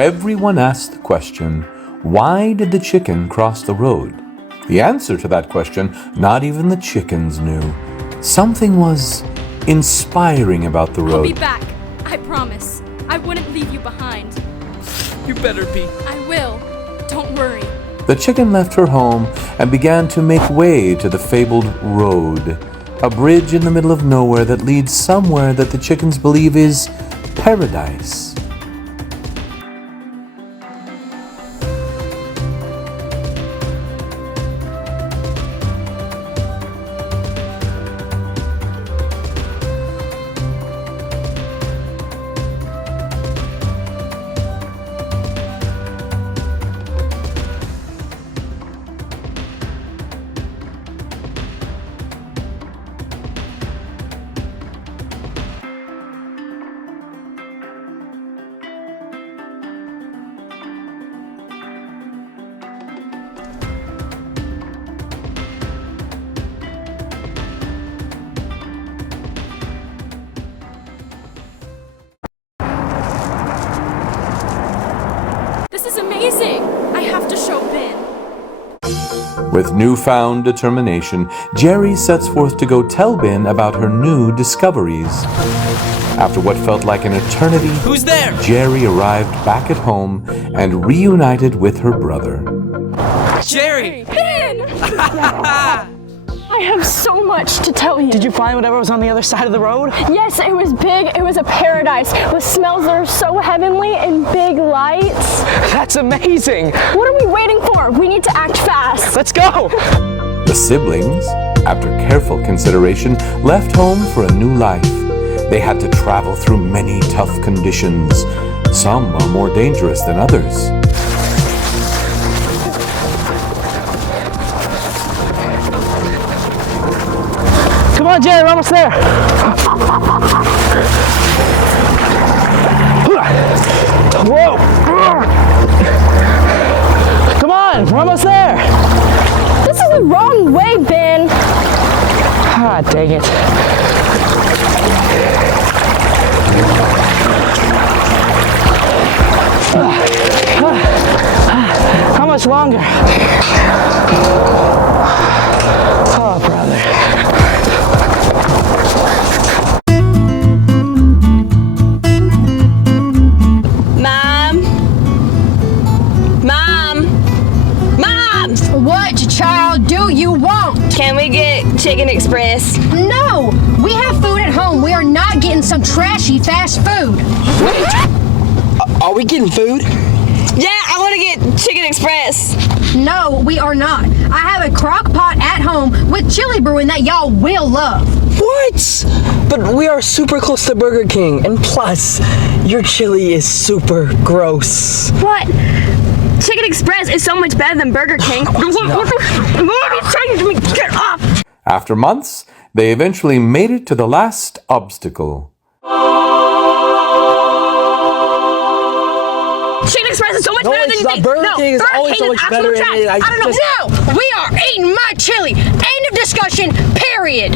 Everyone asked the question, why did the chicken cross the road? The answer to that question, not even the chickens knew. Something was inspiring about the road. I'll be back. I promise. I wouldn't leave you behind. You better be. I will. Don't worry. The chicken left her home and began to make way to the fabled road, a bridge in the middle of nowhere that leads somewhere that the chickens believe is paradise. This is amazing. I have to show Ben. With newfound determination, Jerry sets forth to go tell Ben about her new discoveries. After what felt like an eternity, Who's there? Jerry arrived back at home and reunited with her brother. Jerry! Ben! I have so much to tell you. Did you find whatever was on the other side of the road? Yes, it was big. It was a paradise with smells that are so heavenly and big lights. That's amazing! What are we waiting for? We need to act fast. Let's go! The siblings, after careful consideration, left home for a new life. They had to travel through many tough conditions. Some are more dangerous than others. Come on, Jerry, we're almost there. Whoa! Come on, we're almost there. This is the wrong way, Ben. Ah, dang it. How much longer? Oh, brother. What, child, do you want? Can we get Chicken Express? No! We have food at home. We are not getting some trashy fast food. Are we getting food? Yeah, I want to get Chicken Express. No, we are not. I have a crock pot at home with chili brewing that y'all will love. What? But we are super close to Burger King, and plus, your chili is super gross. What? Chicken Express is so much better than Burger King. What are you saying to me? Get off! After months, they eventually made it to the last obstacle. Chicken Express is so much better than you think. Burger King is always so much better. Trash. I don't know. No! We are eating my chili. End of discussion, period.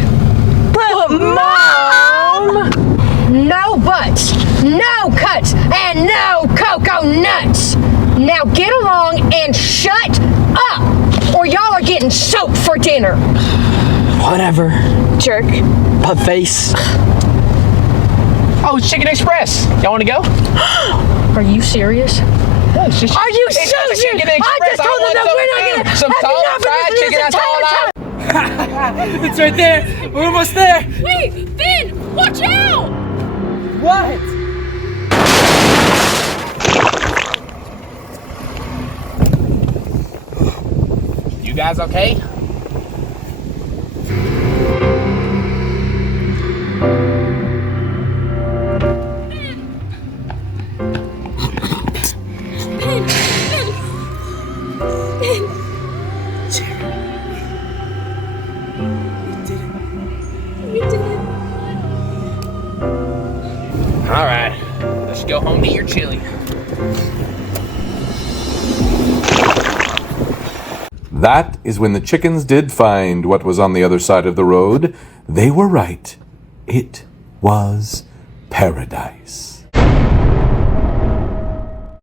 But Mom! No buts, no cuts, and no cocoa nuts. Now get along and shut up, or y'all are getting soap for dinner. Whatever. Jerk. Puff face. Oh, Chicken Express. Y'all want to go? Are you serious? No, it's just, Are you it's serious? Chicken Express. I just told them that we're not gonna some have tall enough of fried this chicken. That's all I. It's right there. We're almost there. Wait, Ben! Watch out! What? You guys okay? All right, let's go home to your chili. That is when the chickens did find what was on the other side of the road. They were right. It was paradise.